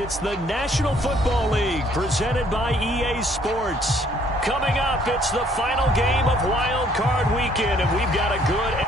It's the National Football League presented by EA Sports. Coming up, it's the final game of Wild Card Weekend, and we've got a good...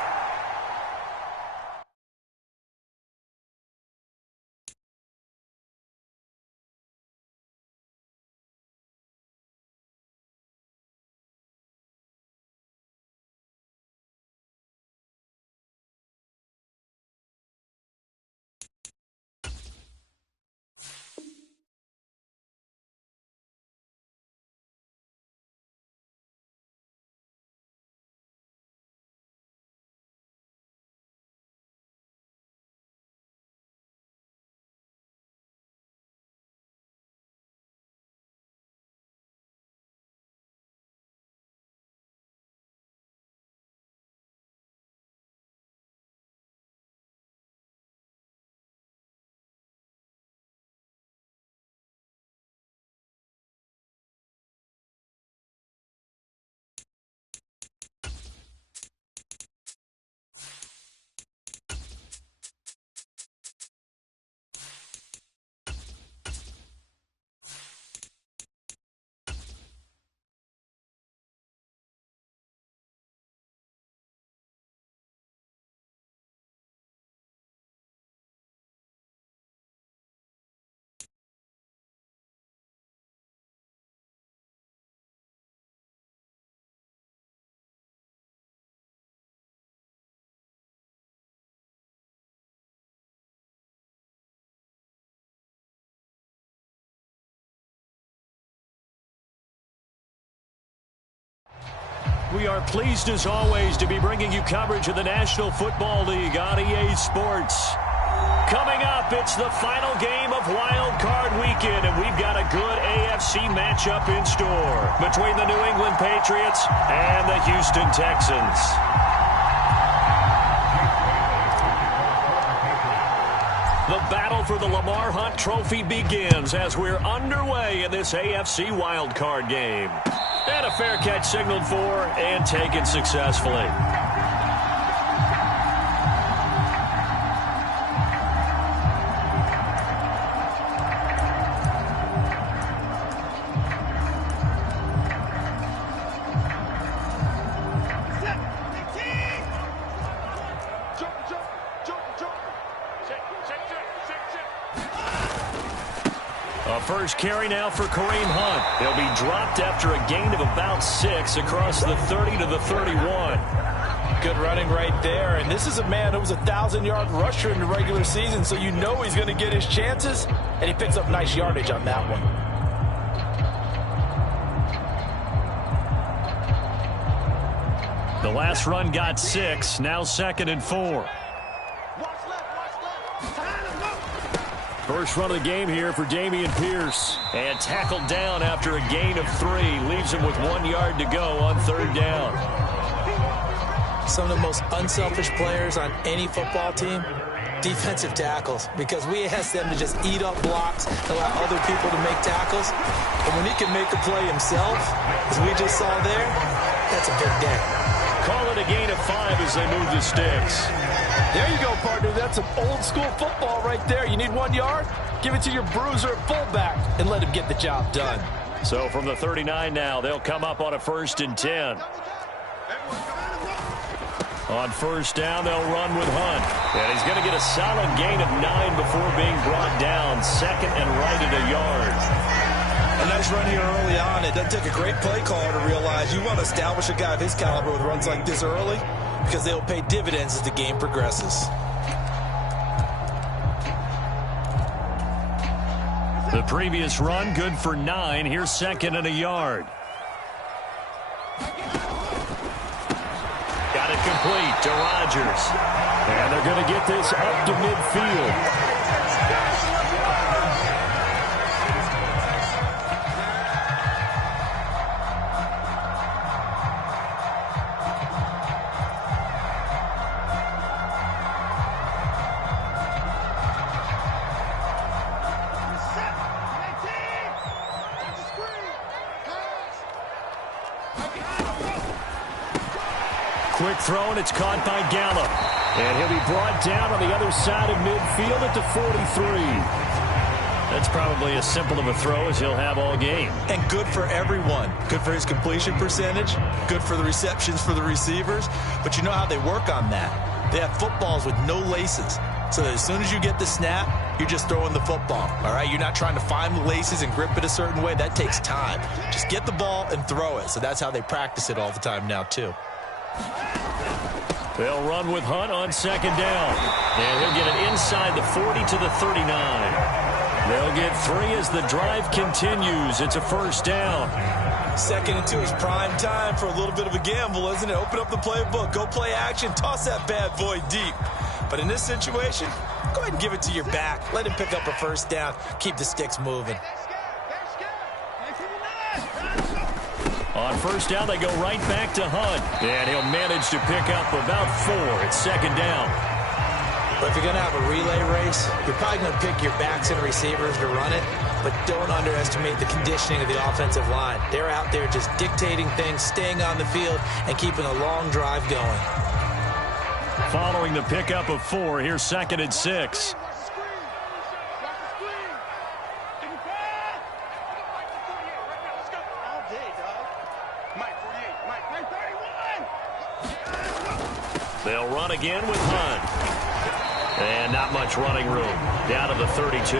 We are pleased, as always, to be bringing you coverage of the National Football League on EA Sports. Coming up, it's the final game of Wild Card Weekend, and we've got a good AFC matchup in store between the New England Patriots and the Houston Texans. The battle for the Lamar Hunt Trophy begins as we're underway in this AFC wildcard game. And a fair catch signaled for and taken successfully. First carry now for Kareem Hunt. He'll be dropped after a gain of about 6 across the 30 to the 31. Good running right there. And this is a man who was a 1,000-yard rusher in the regular season, so you know he's going to get his chances. And he picks up nice yardage on that one. The last run got 6. Now 2nd and 4. First run of the game here for Dameon Pierce. And tackled down after a gain of 3. Leaves him with 1 yard to go on 3rd down. Some of the most unselfish players on any football team, defensive tackles. Because we ask them to just eat up blocks, allow other people to make tackles. But when he can make a play himself, as we just saw there, that's a big day. Call it a gain of 5 as they move the sticks. There you go, partner. That's some old-school football right there. You need 1 yard? Give it to your bruiser at fullback and let him get the job done. So from the 39 now, they'll come up on a 1st and 10. On 1st down, they'll run with Hunt. And he's going to get a solid gain of 9 before being brought down. 2nd and right at a yard. A nice run here early on. It doesn't take a great play caller to realize you want to establish a guy of his caliber with runs like this early, because they'll pay dividends as the game progresses. The previous run, good for 9. Here's 2nd and a yard. Got it complete to Rodgers. And they're going to get this up to midfield. Quick throw, and it's caught by Gallup. And he'll be brought down on the other side of midfield at the 43. That's probably as simple of a throw as he'll have all game. And good for everyone. Good for his completion percentage. Good for the receptions for the receivers. But you know how they work on that. They have footballs with no laces. So that as soon as you get the snap, you're just throwing the football. All right? You're not trying to find the laces and grip it a certain way. That takes time. Just get the ball and throw it. So that's how they practice it all the time now, too. They'll run with Hunt on second down. And he'll get it inside the 40 to the 39. They'll get 3 as the drive continues. It's a first down. 2nd and 2 is prime time for a little bit of a gamble, isn't it? Open up the playbook. Go play action. Toss that bad boy deep. But in this situation, go ahead and give it to your back. Let him pick up a first down. Keep the sticks moving. On first down, they go right back to Hunt. And he'll manage to pick up about 4. It's second down. But if you're going to have a relay race, you're probably going to pick your backs and receivers to run it. But don't underestimate the conditioning of the offensive line. They're out there just dictating things, staying on the field, and keeping a long drive going. Following the pickup of 4, here's 2nd and 6. They'll run again with Hunt. And not much running room. Down to the 32.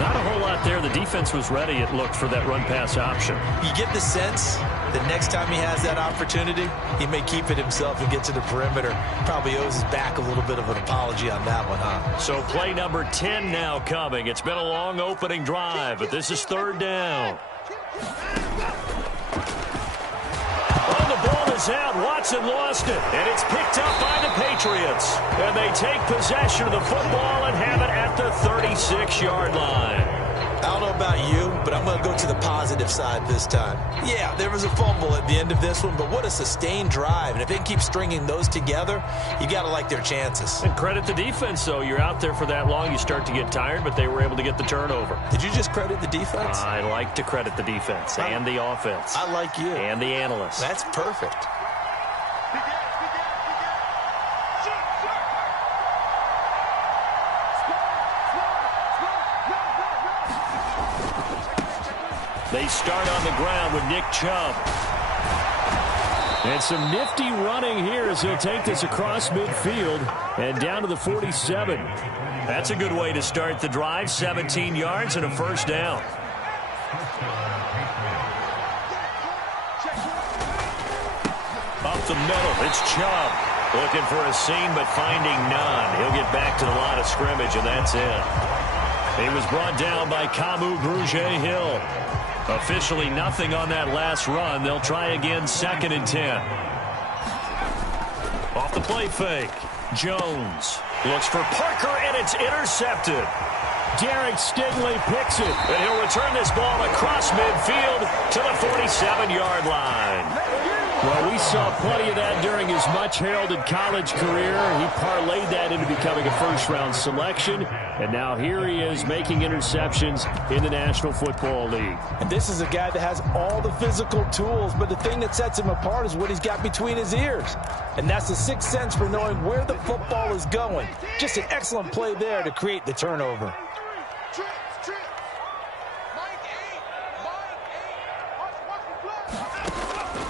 Not a whole lot there. The defense was ready, it looked, for that run-pass option. You get the sense that next time he has that opportunity, he may keep it himself and get to the perimeter. Probably owes his back a little bit of an apology on that one, huh? So play number 10 now coming. It's been a long opening drive, but this is 3rd down. Oh, the ball is out. Watson lost it, and it's picked up by the Patriots. And they take possession of the football and have it at the 36-yard line. I don't know about you, but I'm going to go to the positive side this time. Yeah, there was a fumble at the end of this one, but what a sustained drive. And if they keep stringing those together, you got to like their chances. And credit the defense, though. You're out there for that long, you start to get tired, but they were able to get the turnover. Did you just credit the defense? I like to credit the defense and the offense. I like you. And the analysts. That's perfect. They start on the ground with Nick Chubb. And some nifty running here as he'll take this across midfield and down to the 47. That's a good way to start the drive. 17 yards and a first down. Up the middle, it's Chubb. Looking for a seam, but finding none. He'll get back to the line of scrimmage, and that's it. He was brought down by Kamu Grugier-Hill. Officially nothing on that last run. They'll try again, 2nd and 10. Off the play fake. Jones looks for Parker, and it's intercepted. Derek Stingley picks it, and he'll return this ball across midfield to the 47-yard line. Well, we saw plenty of that during his much-heralded college career. He parlayed that into becoming a first-round selection, and now here he is making interceptions in the National Football League. And this is a guy that has all the physical tools, but the thing that sets him apart is what he's got between his ears. And that's the sixth sense for knowing where the football is going. Just an excellent play there to create the turnover.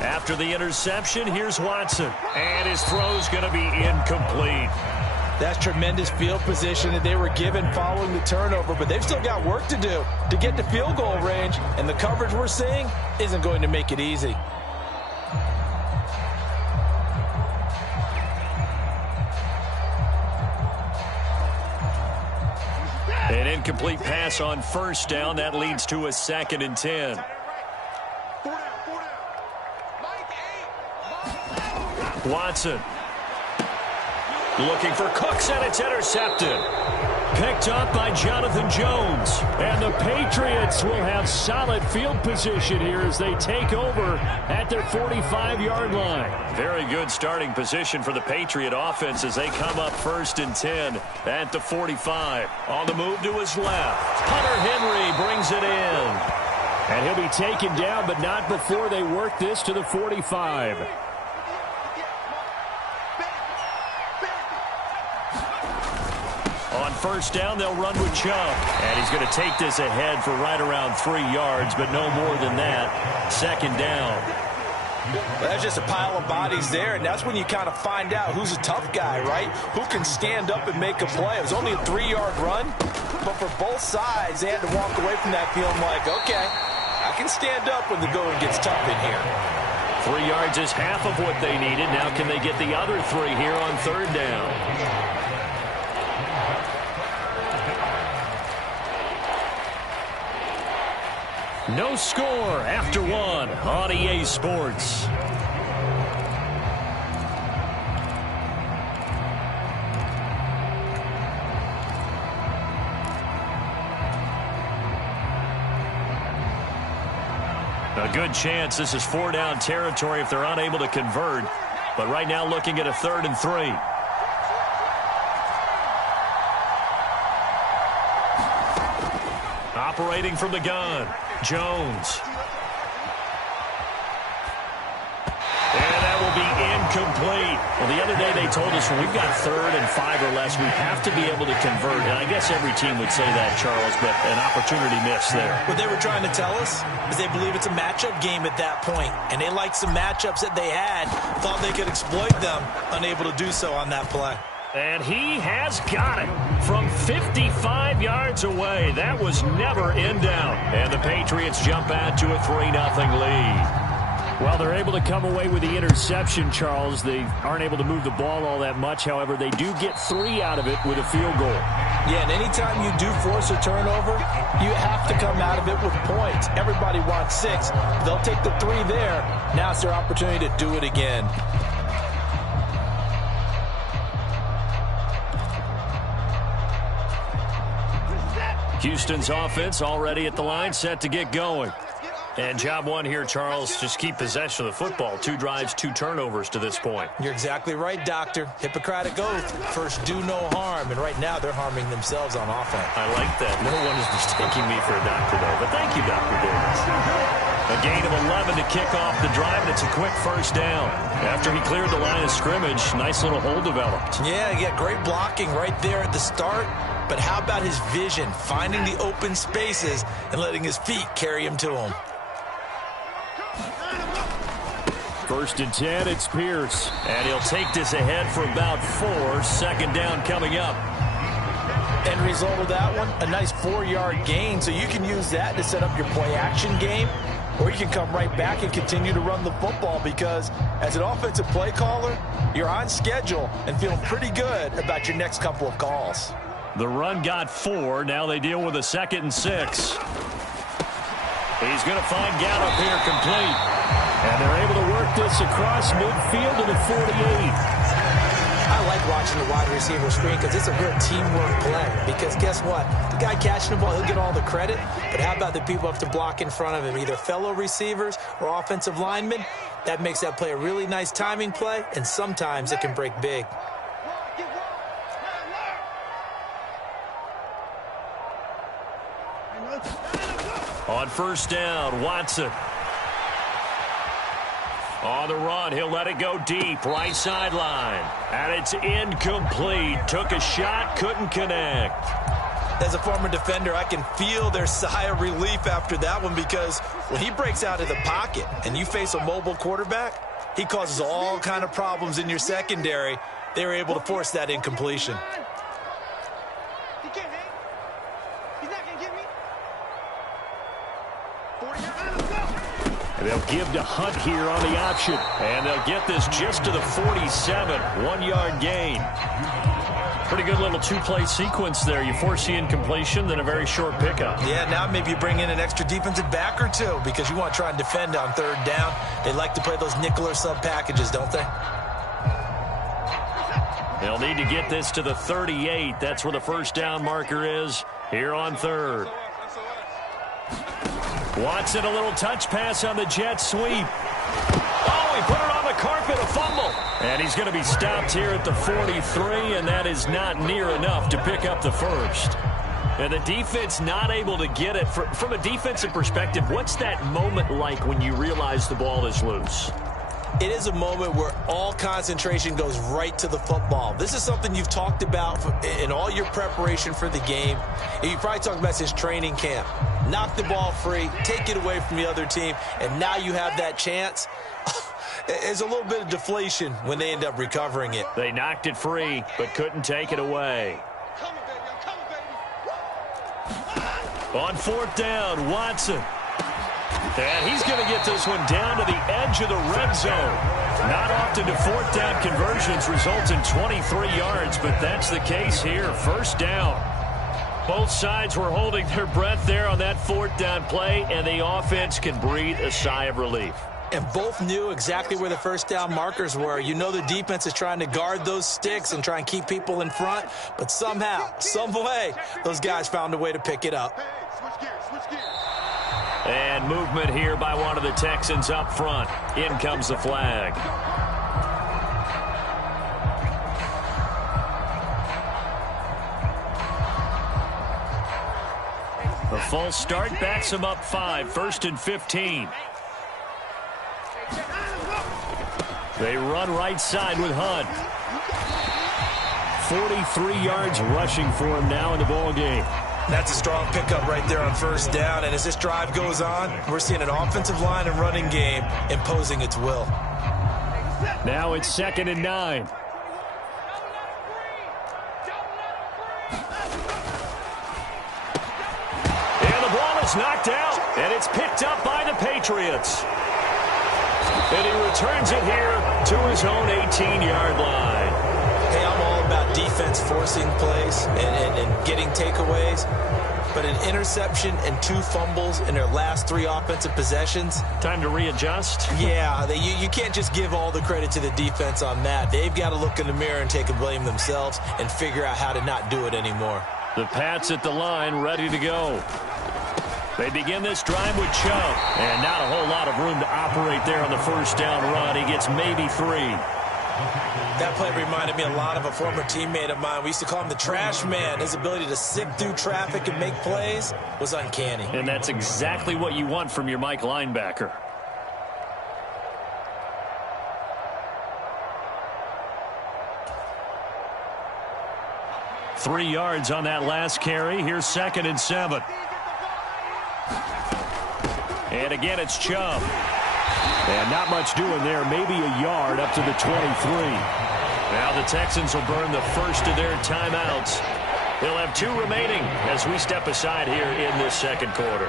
After the interception, here's Watson. And his throw's going to be incomplete. That's tremendous field position that they were given following the turnover, but they've still got work to do to get to field goal range, and the coverage we're seeing isn't going to make it easy. An incomplete pass on first down. That leads to a 2nd and 10. Watson looking for Cooks, and it's intercepted. Picked up by Jonathan Jones. And the Patriots will have solid field position here as they take over at their 45-yard line. Very good starting position for the Patriot offense as they come up 1st and 10 at the 45. On the move to his left. Hunter Henry brings it in. And he'll be taken down, but not before they work this to the 45. On first down. They'll run with Chubb. And he's going to take this ahead for right around 3 yards, but no more than that. Second down. Well, that's just a pile of bodies there, and that's when you kind of find out who's a tough guy, right? Who can stand up and make a play. It was only a 3-yard run, but for both sides, they had to walk away from that feeling like, okay, I can stand up when the going gets tough in here. 3 yards is half of what they needed. Now can they get the other 3 here on third down? No score after 1 on EA Sports. A good chance this is 4-down territory if they're unable to convert. But right now looking at a 3rd and 3. Operating from the gun, Jones. And that will be incomplete. Well, the other day they told us when we've got 3rd and 5 or less, we have to be able to convert. And I guess every team would say that, Charles, but an opportunity missed there. What they were trying to tell us is they believe it's a matchup game at that point. And they liked some matchups that they had, thought they could exploit them, unable to do so on that play. And he has got it from 55 yards away. That was never in doubt. And the Patriots jump out to a 3-0 lead. Well, they're able to come away with the interception, Charles. They aren't able to move the ball all that much. However, they do get 3 out of it with a field goal. Yeah, and anytime you do force a turnover, you have to come out of it with points. Everybody wants 6. They'll take the 3 there. Now it's their opportunity to do it again. Houston's offense already at the line, set to get going. And job one here, Charles, just keep possession of the football. 2 drives, 2 turnovers to this point. You're exactly right, Doctor. Hippocratic oath. First, do no harm. And right now, they're harming themselves on offense. I like that. No one is mistaking me for a doctor, though. But thank you, Dr. Davis. A gain of 11 to kick off the drive, and it's a quick first down. After he cleared the line of scrimmage, nice little hole developed. Yeah, he got great blocking right there at the start. But how about his vision, finding the open spaces and letting his feet carry him to him? 1st and 10, it's Pierce. And he'll take this ahead for about 4. Second down coming up. End result of that one, a nice 4-yard gain. So you can use that to set up your play-action game, or you can come right back and continue to run the football because as an offensive play caller, you're on schedule and feeling pretty good about your next couple of calls. The run got 4. Now they deal with a 2nd and 6. He's going to find Gallup here complete. And they're able to work this across midfield to the 48. I like watching the wide receiver screen because it's a real teamwork play. Because guess what? The guy catching the ball, he'll get all the credit. But how about the people have to block in front of him, either fellow receivers or offensive linemen? That makes that play a really nice timing play, and sometimes it can break big. On first down, Watson. On the run, he'll let it go deep, right sideline. And it's incomplete. Took a shot, couldn't connect. As a former defender, I can feel their sigh of relief after that one because when he breaks out of the pocket and you face a mobile quarterback, he causes all kind of problems in your secondary. They were able to force that incompletion. And they'll give to Hunt here on the option. And they'll get this just to the 47. 1-yard gain. Pretty good little 2-play sequence there. You force the incompletion, then a very short pickup. Yeah, now maybe you bring in an extra defensive back or 2 because you want to try and defend on 3rd down. They like to play those nickel or sub packages, don't they? They'll need to get this to the 38. That's where the first down marker is here on 3rd. Watson, a little touch pass on the jet sweep. Oh, he put it on the carpet, a fumble. And he's going to be stopped here at the 43, and that is not near enough to pick up the first. And the defense not able to get it. From a defensive perspective, what's that moment like when you realize the ball is loose? It is a moment where all concentration goes right to the football. This is something you've talked about in all your preparation for the game. And you probably talked about since training camp. Knock the ball free, take it away from the other team, and now you have that chance. There's a little bit of deflation when they end up recovering it. They knocked it free, but couldn't take it away. On fourth down, Watson. And he's going to get this one down to the edge of the red zone. Not often do fourth down conversions result in 23 yards, but that's the case here. First down. Both sides were holding their breath there on that fourth down play, and the offense can breathe a sigh of relief. And both knew exactly where the first down markers were. You know the defense is trying to guard those sticks and try and keep people in front, but somehow, some way, those guys found a way to pick it up. And movement here by one of the Texans up front. In comes the flag. The false start backs him up 5, 1st and 15. They run right side with Hunt. 43 yards rushing for him now in the ball game. That's a strong pickup right there on first down. And as this drive goes on, we're seeing an offensive line and running game imposing its will. Now it's 2nd and 9. And the ball is knocked out, and it's picked up by the Patriots. And he returns it here to his own 18-yard line. Hey, I'm all about defense forcing plays and getting takeaways. But an interception and 2 fumbles in their last 3 offensive possessions. Time to readjust? Yeah, you can't just give all the credit to the defense on that. They've got to look in the mirror and take a blame themselves and figure out how to not do it anymore. The Pats at the line, ready to go. They begin this drive with Chubb. And not a whole lot of room to operate there on the first down run. He gets maybe 3. That play reminded me a lot of a former teammate of mine. We used to call him the trash man. His ability to sift through traffic and make plays was uncanny. And that's exactly what you want from your Mike linebacker. Three yards on that last carry. Here's 2nd and 7. And again, it's Chubb. And not much doing there. Maybe a yard up to the 23. Now the Texans will burn the first of their timeouts. They'll have 2 remaining as we step aside here in this second quarter.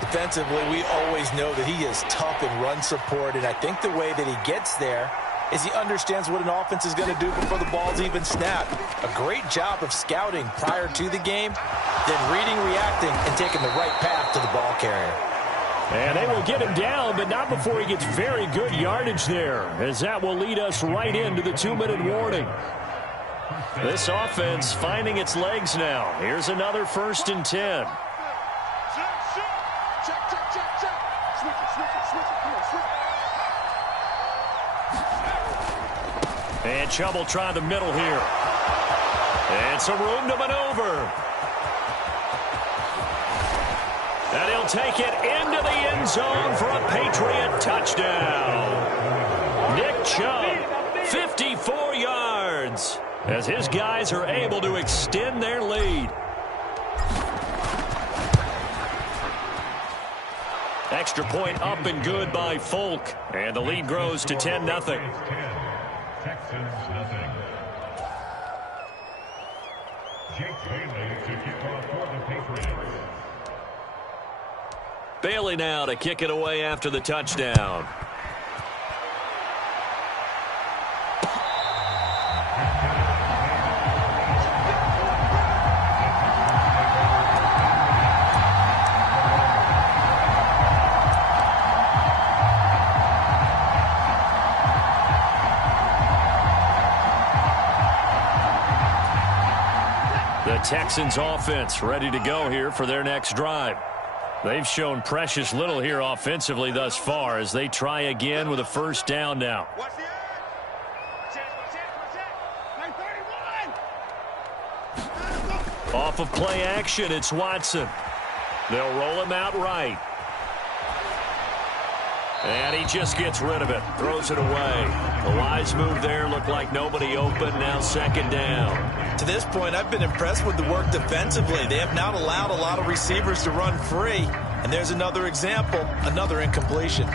Defensively, we always know that he is tough in run support, and I think the way that he gets there is he understands what an offense is going to do before the ball's even snapped. A great job of scouting prior to the game, then reading, reacting, and taking the right path to the ball carrier. And they will get him down, but not before he gets very good yardage there, as that will lead us right into the 2-minute warning. This offense finding its legs now. Here's another 1st and 10. And Chubb will try the middle here. And some room to maneuver. And he'll take it into the end zone for a Patriot touchdown. Nick Chubb, 54 yards, as his guys are able to extend their lead. Extra point up and good by Folk. And the lead grows to 10-0. Texans nothing. Jake Bailey to kick off for the Patriots. Bailey now to kick it away after the touchdown. The Texans offense ready to go here for their next drive. They've shown precious little here offensively thus far as they try again with a first down now. Off of play action, it's Watson. They'll roll him out right. And he just gets rid of it. Throws it away. A wise move there. Looked like nobody open. Now second down. To this point, I've been impressed with the work defensively. They have not allowed a lot of receivers to run free. And there's another example, another incompletion.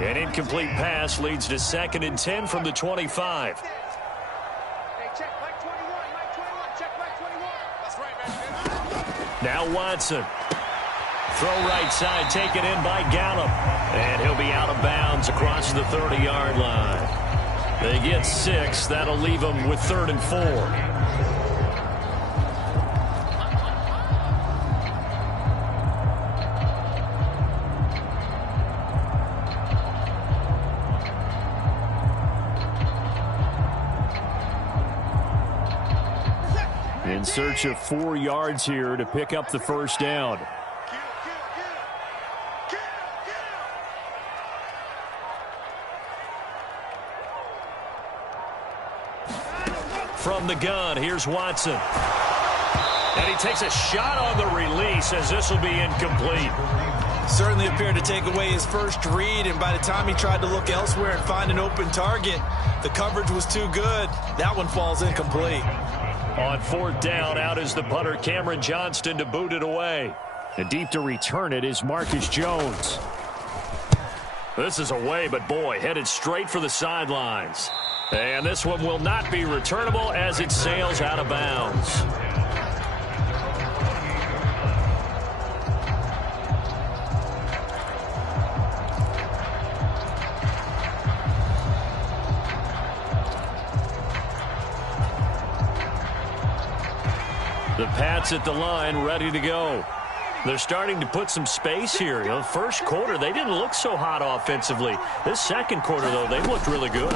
An incomplete pass leads to 2nd and 10 from the 25. Now Watson. Throw right side, taken in by Gallup. And he'll be out of bounds across the 30-yard line. They get 6. That'll leave them with 3rd and 4. In search of 4 yards here to pick up the first down. From the gun, here's Watson. And he takes a shot on the release as this will be incomplete. Certainly appeared to take away his first read, and by the time he tried to look elsewhere and find an open target, the coverage was too good. That one falls incomplete. On 4th down, out is the punter, Cameron Johnston, to boot it away. And deep to return it is Marcus Jones. This is away, but boy, headed straight for the sidelines. And this one will not be returnable as it sails out of bounds. The Pats at the line, ready to go. They're starting to put some space here. You know, first quarter, they didn't look so hot offensively. This second quarter, though, they've looked really good.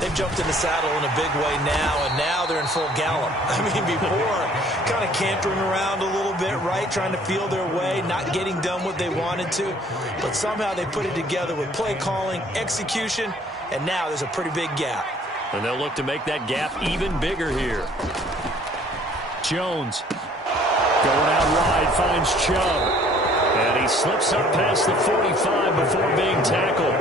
They've jumped in the saddle in a big way now, and now they're in full gallop. I mean, before, kind of cantering around a little bit, right, trying to feel their way, not getting done what they wanted to. But somehow they put it together with play calling, execution, and now there's a pretty big gap. And they'll look to make that gap even bigger here. Jones going out wide, finds Chubb. And he slips up past the 45 before being tackled.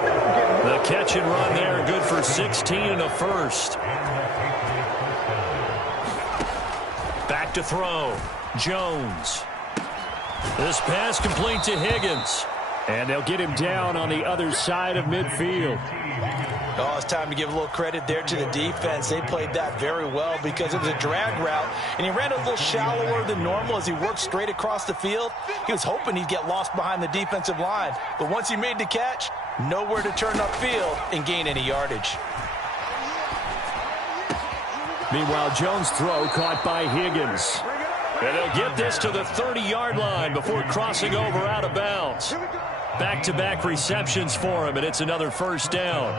The catch and run there, good for 16 and a first. Back to throw. Jones. This pass complete to Higgins. And they'll get him down on the other side of midfield. Oh, it's time to give a little credit there to the defense. They played that very well because it was a drag route, and he ran a little shallower than normal as he worked straight across the field. He was hoping he'd get lost behind the defensive line, but once he made the catch, nowhere to turn upfield and gain any yardage. Meanwhile, Jones' throw caught by Higgins. And they'll get this to the 30-yard line before crossing over out of bounds. Back-to-back receptions for him, and it's another first down.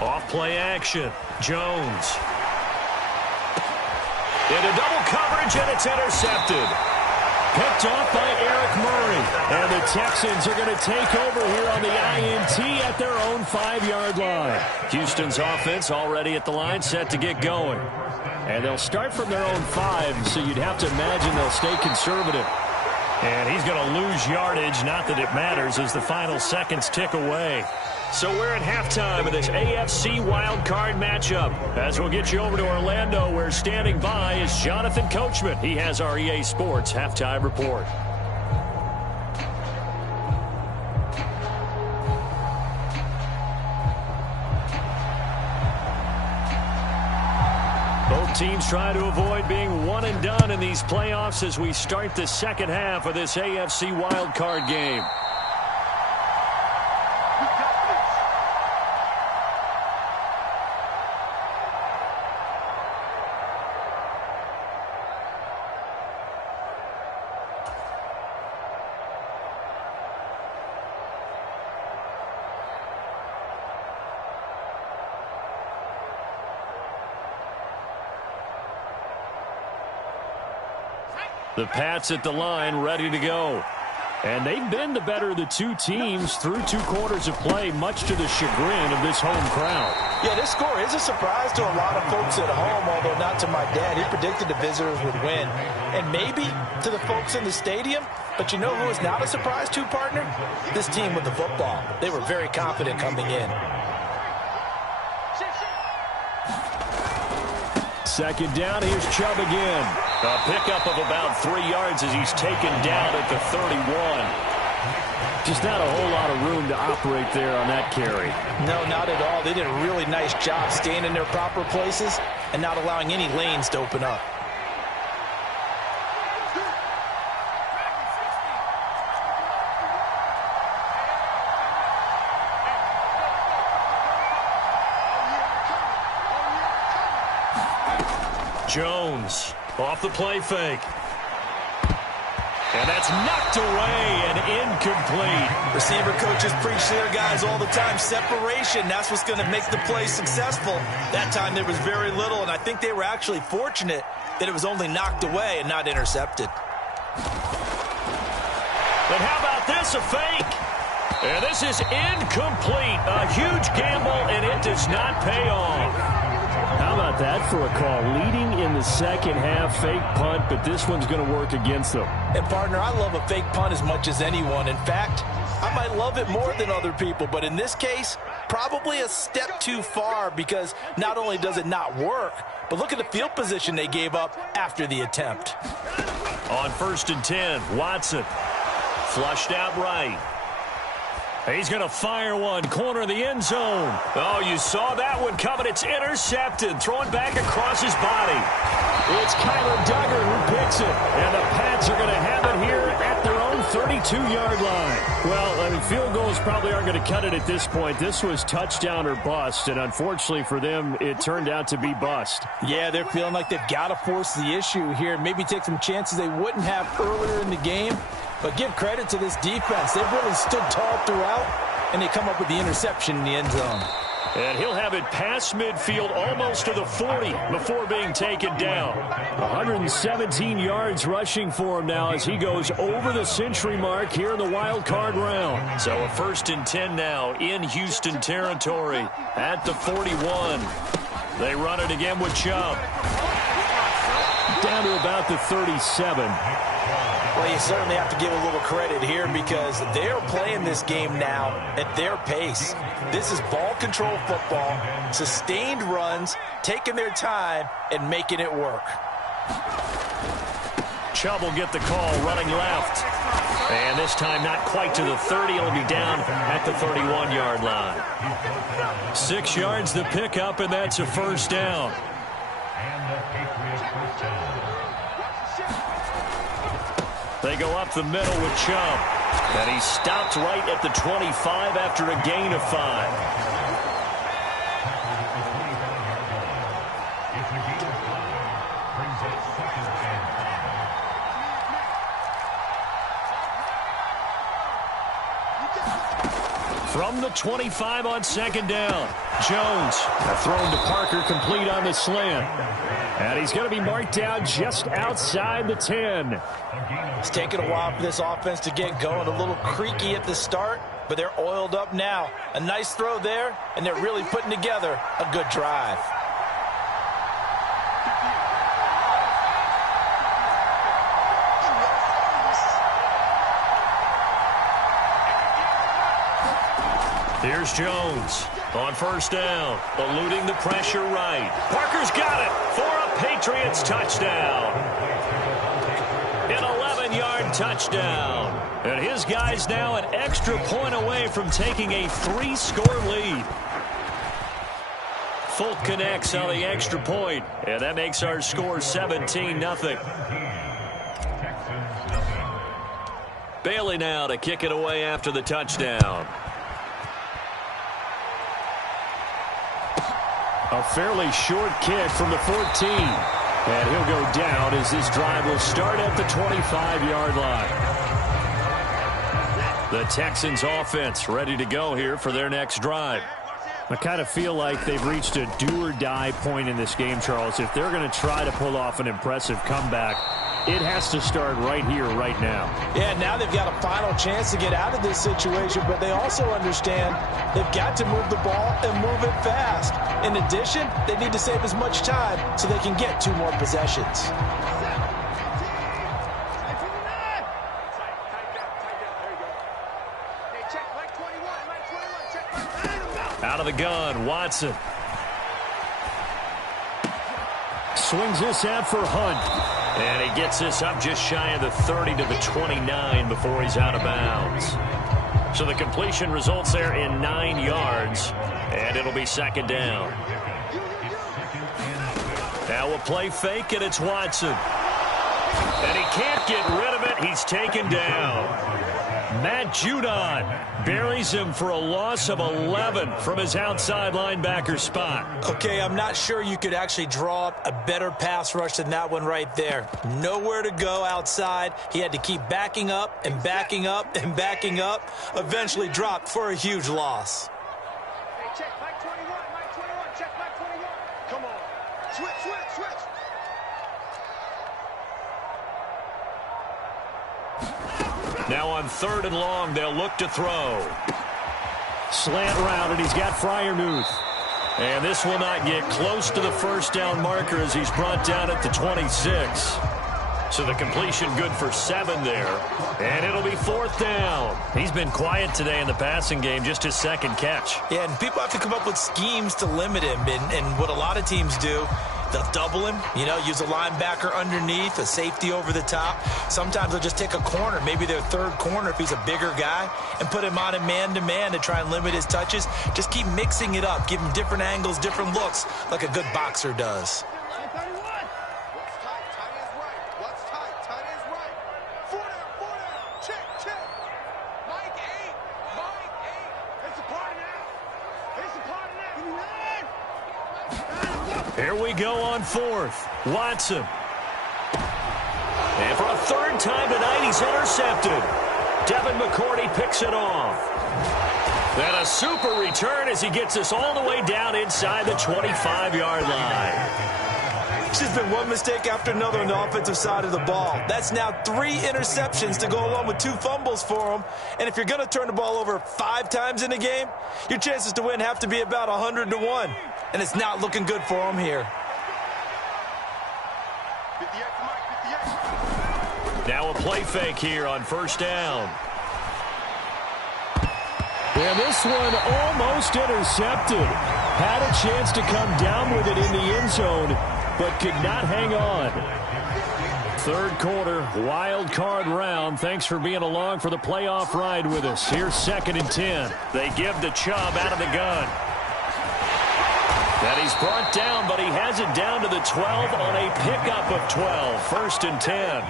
Off play action. Jones. Into double coverage, and it's intercepted. Picked off by Eric Murray. And the Texans are going to take over here on the INT at their own 5-yard line. Houston's offense already at the line, set to get going. And they'll start from their own 5, so you'd have to imagine they'll stay conservative. And he's going to lose yardage, not that it matters, as the final seconds tick away. So we're at halftime of this AFC Wildcard matchup. As we'll get you over to Orlando, where standing by is Jonathan Coachman. He has our EA Sports Halftime Report. Both teams try to avoid being one and done in these playoffs as we start the second half of this AFC Wildcard game. The Pats at the line, ready to go. And they've been the better of the two teams through 2 quarters of play, much to the chagrin of this home crowd. Yeah, this score is a surprise to a lot of folks at home, although not to my dad. He predicted the visitors would win. And maybe to the folks in the stadium. But you know who is not a surprise to, partner? This team with the football. They were very confident coming in. Second down, here's Chubb again. A pickup of about 3 yards as he's taken down at the 31. Just not a whole lot of room to operate there on that carry. No, not at all. They did a really nice job staying in their proper places and not allowing any lanes to open up. Jones off the play fake. And that's knocked away and incomplete. Receiver coaches preach to their guys all the time. Separation, that's what's going to make the play successful. That time there was very little, and I think they were actually fortunate that it was only knocked away and not intercepted. And how about this, a fake? And this is incomplete. A huge gamble, and it does not pay off. How about that for a call? Leading in the second half, fake punt, but this one's going to work against them. And, partner, I love a fake punt as much as anyone. In fact, I might love it more than other people, but in this case, probably a step too far because not only does it not work, but look at the field position they gave up after the attempt. On 1st and 10, Watson flushed out right. He's going to fire one, corner of the end zone. Oh, you saw that one coming. It's intercepted, thrown back across his body. It's Kyler Duggar who picks it, and the Pats are going to have it here at their own 32-yard line. Well, I mean, field goals probably aren't going to cut it at this point. This was touchdown or bust, and unfortunately for them, it turned out to be bust. Yeah, they're feeling like they've got to force the issue here, maybe take some chances they wouldn't have earlier in the game. But give credit to this defense. They've really stood tall throughout, and they come up with the interception in the end zone. And he'll have it past midfield almost to the 40 before being taken down. 117 yards rushing for him now as he goes over the century mark here in the wild card round. So a 1st and 10 now in Houston territory at the 41. They run it again with Chubb. Down to about the 37. Well, you certainly have to give a little credit here because they're playing this game now at their pace. This is ball control football, sustained runs, taking their time, and making it work. Chubb will get the call running left. And this time not quite to the 30. He'll be down at the 31-yard line. 6 yards the pickup, and that's a 1st down. And the Patriots first down. They go up the middle with Chubb. And he stopped right at the 25 after a gain of 5. It's a gain of 5. Brings up 2nd and 10. From the 25 on 2nd down. Jones thrown to Parker, complete on the slant. And he's going to be marked down just outside the 10. It's taken a while for this offense to get going. A little creaky at the start, but they're oiled up now. A nice throw there, and they're really putting together a good drive. Here's Jones on 1st down, eluding the pressure right. Parker's got it for a Patriots touchdown. An 11-yard touchdown. And his guys now an extra point away from taking a 3-score lead. Fulk connects on the extra point, and that makes our score 17-0. Bailey now to kick it away after the touchdown. A fairly short kick from the 14. And he'll go down as this drive will start at the 25-yard line. The Texans offense ready to go here for their next drive. I kind of feel like they've reached a do-or-die point in this game, Charles. If they're going to try to pull off an impressive comeback, It has to start right here, right now. Yeah, now they've got a final chance to get out of this situation, but they also understand they've got to move the ball and move it fast. In addition, they need to save as much time so they can get 2 more possessions. Out of the gun, Watson. Swings this out for Hunt. And he gets this up just shy of the 30 to the 29 before he's out of bounds. So the completion results there in 9 yards, and it'll be 2nd down. Now a play fake, and it's Watson. And he can't get rid of it. He's taken down. Matt Judon buries him for a loss of 11 from his outside linebacker spot. Okay, I'm not sure you could actually draw up a better pass rush than that one right there. Nowhere to go outside. He had to keep backing up and backing up and backing up. Eventually dropped for a huge loss. Hey, check Mike 21, Mike 21, check Mike 21. Come on. Switch. Now on 3rd and long, they'll look to throw. Slant route, and he's got Freiermuth. And this will not get close to the 1st down marker as he's brought down at the 26. So the completion good for 7 there. And it'll be 4th down. He's been quiet today in the passing game, just his 2nd catch. Yeah, and people have to come up with schemes to limit him. And what a lot of teams do, they'll double him, use a linebacker underneath, a safety over the top. Sometimes they'll just take a corner, maybe their 3rd corner if he's a bigger guy, and put him on a man-to-man to try and limit his touches. Just keep mixing it up, give him different angles, different looks, like a good boxer does. Here we go on 4th. Watson. And for a 3rd time tonight, he's intercepted. Devin McCourty picks it off. And a super return as he gets us all the way down inside the 25-yard line. It's just been one mistake after another on the offensive side of the ball. That's now 3 interceptions to go along with 2 fumbles for him. And if you're going to turn the ball over 5 times in a game, your chances to win have to be about 100 to 1. And it's not looking good for him here. Now a play fake here on 1st down. And this one almost intercepted. Had a chance to come down with it in the end zone, but could not hang on. 3rd quarter, wild card round. Thanks for being along for the playoff ride with us. Here's 2nd and 10. They give to Chubb out of the gun. And he's brought down, but he has it down to the 12 on a pickup of 12. 1st and 10.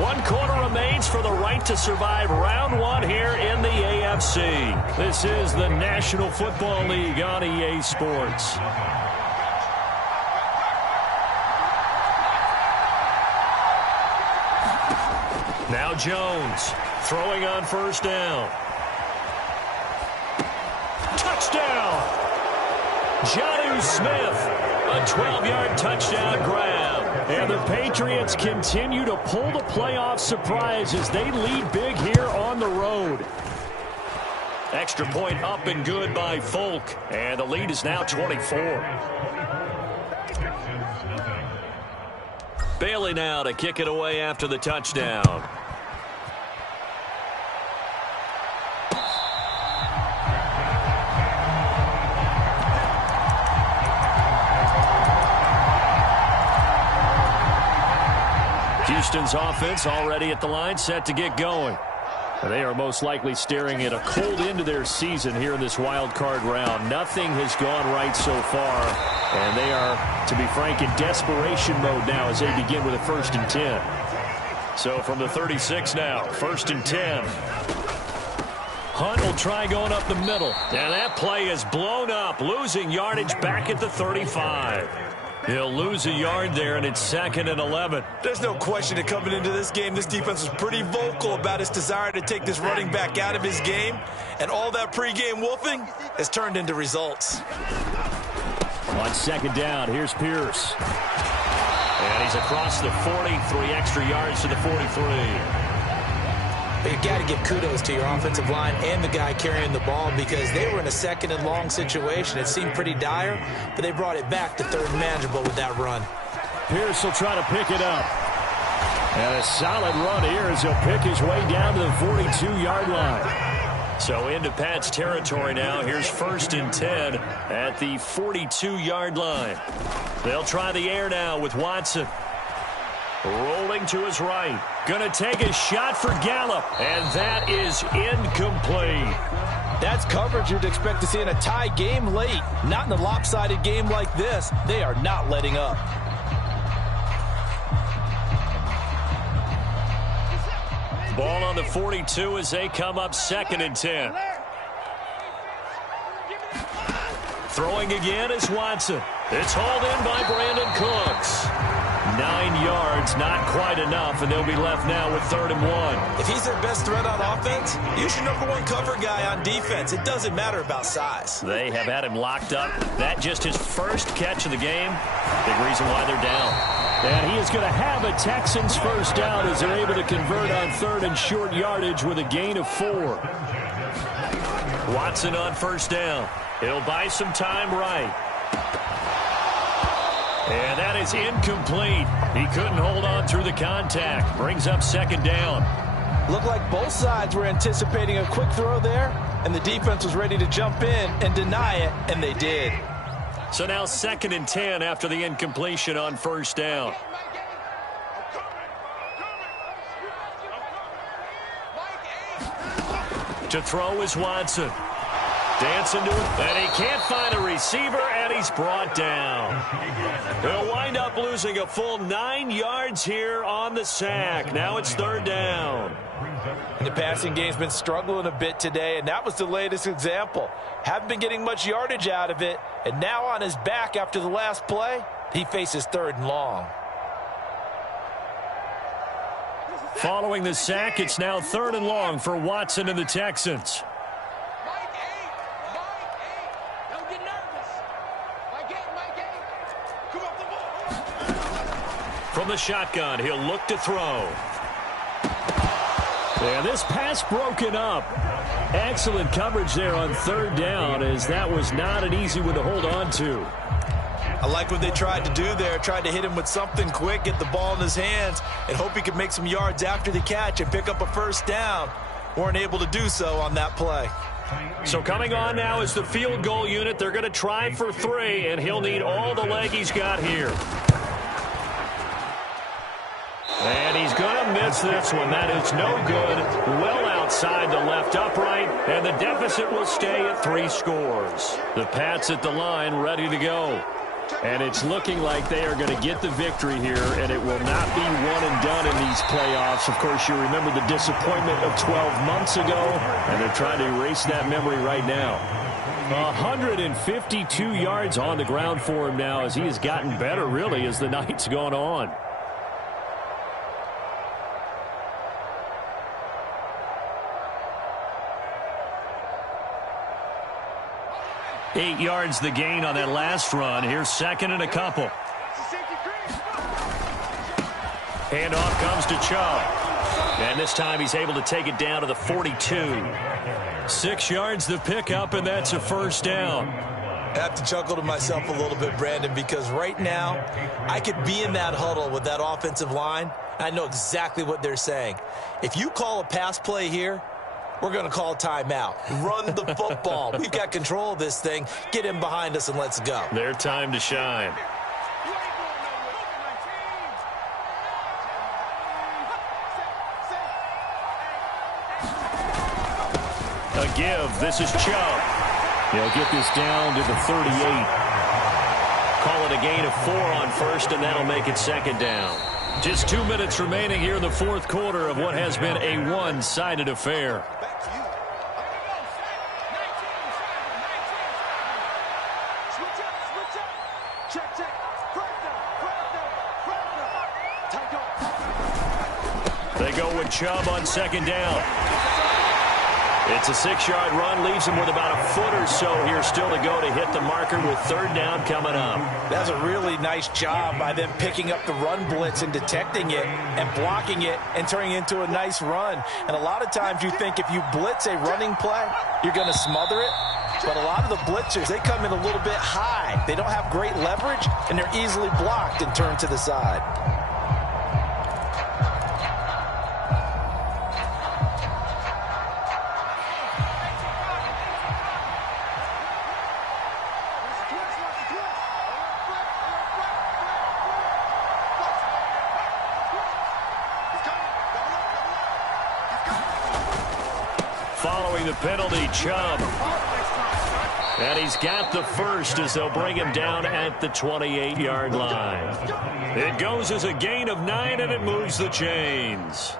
One quarter remains for the right to survive round 1 here in the AFC. This is the National Football League on EA Sports. Now Jones throwing on 1st down. Touchdown! Jonnu Smith, a 12-yard touchdown grab. And the Patriots continue to pull the playoff surprise as they lead big here on the road. Extra point up and good by Folk, and the lead is now 24. Bailey now to kick it away after the touchdown. Houston's offense already at the line, set to get going. They are most likely staring at a cold end to their season here in this wild card round. Nothing has gone right so far, and they are, to be frank, in desperation mode now as they begin with a 1st and 10. So from the 36 now, 1st and 10. Hunt will try going up the middle, and that play is blown up, losing yardage back at the 35. He'll lose a yard there, and it's 2nd and 11. There's no question that coming into this game, this defense was pretty vocal about its desire to take this running back out of his game. And all that pregame wolfing has turned into results. On second down, here's Pierce. And he's across the 40, 3 extra yards to the 43. You've got to give kudos to your offensive line and the guy carrying the ball because they were in a second and long situation. It seemed pretty dire, but they brought it back to third and manageable with that run. Pierce will try to pick it up. And a solid run here as he'll pick his way down to the 42-yard line. So into Pat's territory now. Here's 1st and 10 at the 42-yard line. They'll try the air now with Watson. Rolling to his right. Going to take a shot for Gallup. And that is incomplete. That's coverage you'd expect to see in a tie game late. Not in a lopsided game like this. They are not letting up. Ball on the 42 as they come up 2nd and 10. Throwing again is Watson. It's hauled in by Brandon Cooks. 9 yards, not quite enough, and they'll be left now with 3rd and 1. If he's their best threat on offense, use your #1 cover guy on defense. It doesn't matter about size. They have had him locked up. That just his first catch of the game. Big reason why they're down. And he is going to have a Texans first down as they're able to convert on 3rd and short yardage with a gain of 4. Watson on 1st down. He'll buy some time right. And that is incomplete. He couldn't hold on through the contact. Brings up 2nd down. Looked like both sides were anticipating a quick throw there, and the defense was ready to jump in and deny it, and they did. So now 2nd and 10 after the incompletion on 1st down. To throw is Watson. Dancing to it, and he can't find a receiver, and he's brought down. He'll wind up losing a full 9 yards here on the sack. Now it's 3rd down. The passing game's been struggling a bit today, and that was the latest example. Haven't been getting much yardage out of it, and now on his back after the last play, he faces 3rd and long. Following the sack, it's now 3rd and long for Watson and the Texans. From the shotgun, he'll look to throw. And this pass broken up. Excellent coverage there on 3rd down, as that was not an easy one to hold on to. I like what they tried to do there. Tried to hit him with something quick, get the ball in his hands, and hope he could make some yards after the catch and pick up a 1st down. Weren't able to do so on that play. So coming on now is the field goal unit. They're going to try for 3, and he'll need all the leg he's got here. And he's going to miss this one. That is no good. Well outside the left upright, and the deficit will stay at 3 scores. The Pats at the line ready to go. And it's looking like they are going to get the victory here, and it will not be one and done in these playoffs. Of course, you remember the disappointment of 12 months ago, and they're trying to erase that memory right now. 152 yards on the ground for him now as he has gotten better, really, as the night's gone on. Eight yards the gain on that last run. Here's 2nd and a couple. Handoff comes to Chubb. And this time he's able to take it down to the 42. 6 yards the pickup, and that's a 1st down. I have to chuckle to myself a little bit, Brandon, because right now I could be in that huddle with that offensive line. I know exactly what they're saying. If you call a pass play here, we're going to call timeout. Run the football. We've got control of this thing. Get in behind us and let's go. Their time to shine. A give. This is Chubb. He'll get this down to the 38. Call it a gain of 4 on 1st, and that'll make it 2nd down. Just 2 minutes remaining here in the 4th quarter of what has been a one-sided affair. They go with Chubb on 2nd down. It's a 6-yard run, leaves him with about a foot or so here still to go to hit the marker with third down coming up. That's a really nice job by them picking up the run blitz and detecting it and blocking it and turning it into a nice run. And a lot of times you think if you blitz a running play, you're going to smother it. But a lot of the blitzers, they come in a little bit high. They don't have great leverage, and they're easily blocked and turned to the side. Following the penalty, Chubb. And he's got the first as they'll bring him down at the 28-yard line. It goes as a gain of 9, and it moves the chains.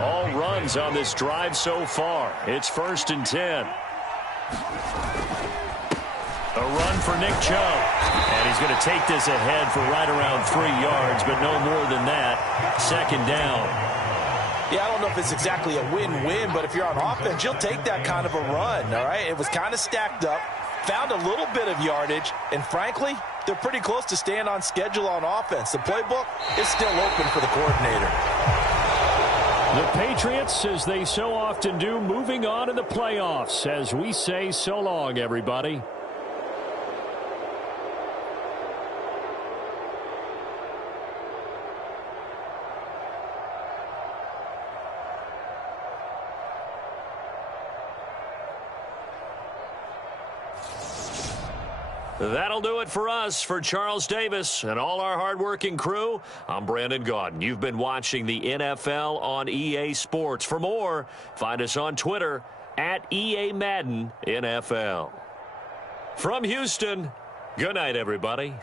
All runs on this drive so far. It's 1st and 10. A run for Nick Chubb. And he's going to take this ahead for right around 3 yards, but no more than that. 2nd down. Yeah, I don't know if it's exactly a win-win, but if you're on offense, you'll take that kind of a run, all right? It was kind of stacked up, found a little bit of yardage, and frankly, they're pretty close to staying on schedule on offense. The playbook is still open for the coordinator. The Patriots, as they so often do, moving on in the playoffs as we say so long, everybody. That'll do it for us. For Charles Davis and all our hardworking crew, I'm Brandon Gaudin. You've been watching the NFL on EA Sports. For more, find us on Twitter at EA Madden NFL. From Houston, good night, everybody.